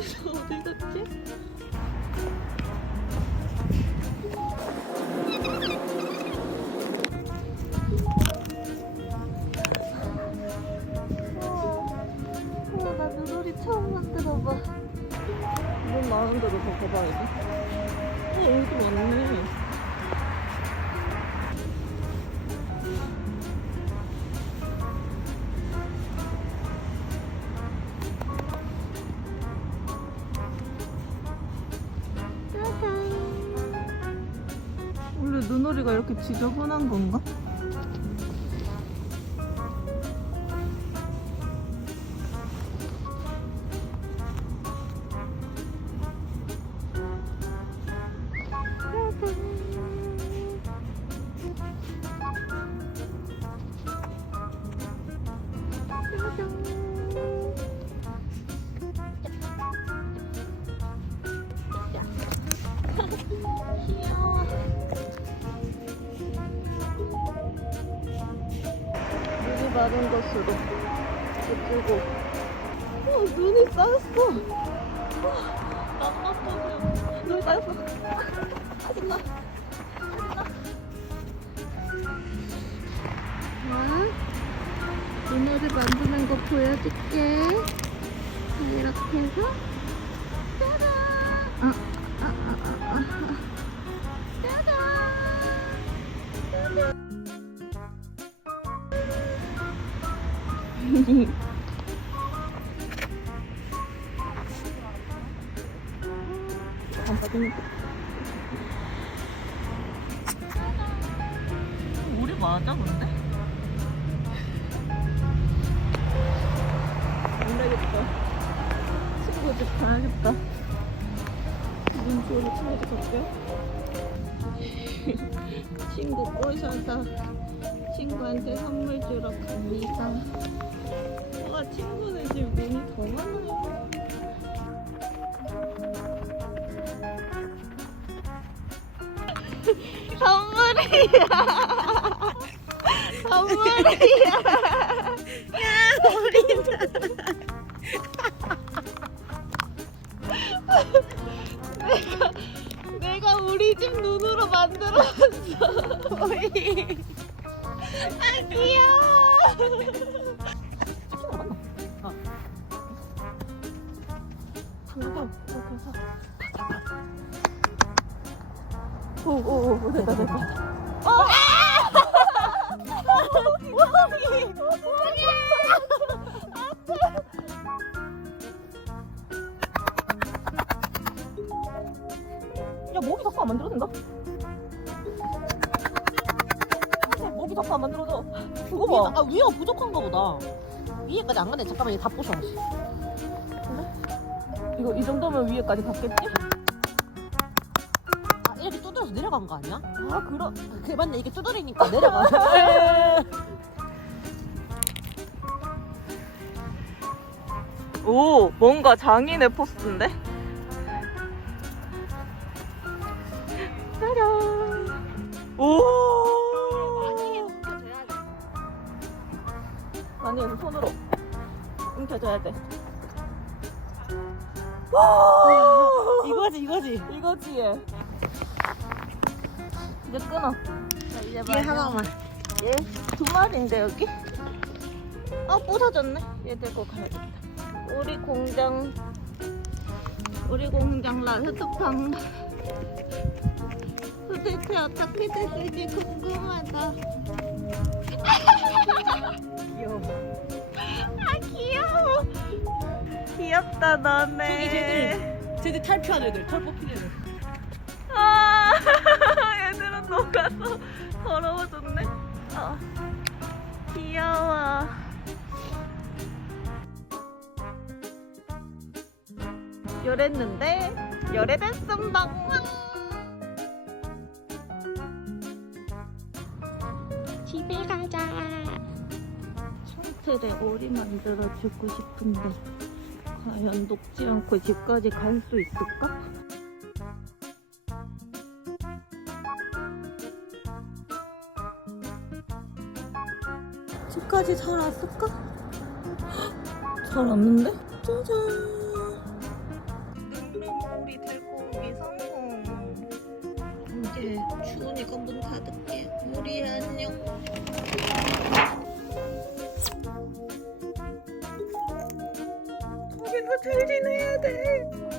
눈에서 어디 갔지? 우와, 나 눈놀이 처음 만들어봐. 눈 많은 데로 더 가봐야지. 어, 여기도 많네. 눈오리가 이렇게 지저분한 건가? 많은 곳으로 이쪽고 어, 눈이 쌓였어. 눈이 쌓였어. 짜증나. 눈을 만드는 거 보여줄게. 자, 이렇게 해서 짜잔. 아, 아, 아, 우리 맞아 근데? 안 되겠다. 친구 집 가야겠다. 눈 좋은 친구 집 갈게요 친구 꼬셔서 친구한테 선물 주러 갑니다. 와 친구네 집 눈이 더 많아요. 선물이야. 선물이야. 야 내가 내가 우리 집 눈으로 만들었어 아 귀여워 해서 오오오 됐다 됐다 어! 우리 우리 야 모기 자꾸 안 만들어진다 안 만들어져 그거 봐 아 위가 부족한가 보다. 위에까지 안 가네. 잠깐만 얘다 부셔. 이거 이 정도면 위에까지 갔겠지? 아 이렇게 두드려서 내려간 거 아니야? 아 그럼 그 맞네 이게 두드리니까 내려가. 오 뭔가 장인의 포스인데? 짜잔 오 많이 해서 손으로. 움켜줘야 돼. 이거지 이거지. 이거지 얘. 이제 끊어. 자, 이제 뒤에 하나만. 얘두 마리인데 여기? 아 부서졌네. 얘 들고 가야겠다. 우리 공장. 우리 공장 라스트팡 도대체 어떻게 됐을지 궁금하다 귀엽다 너네. 쟤들 탈피한 애들, 털 뽑힌 애들. 아 얘들은 녹아서 더러워졌네. 어. 귀여워. 열했는데 열애됐습니다 집에 가자. 창틀에 오리 만들어 주고 싶은데 과연 녹지 않고 집까지 갈 수 있을까? 집까지 잘 왔을까? 잘 왔는데? 짜잔! 눈물이 들고 오기 성공! 이제 추우니까 문 닫을게. 우리 안녕. 우리도 잘 지내야 돼.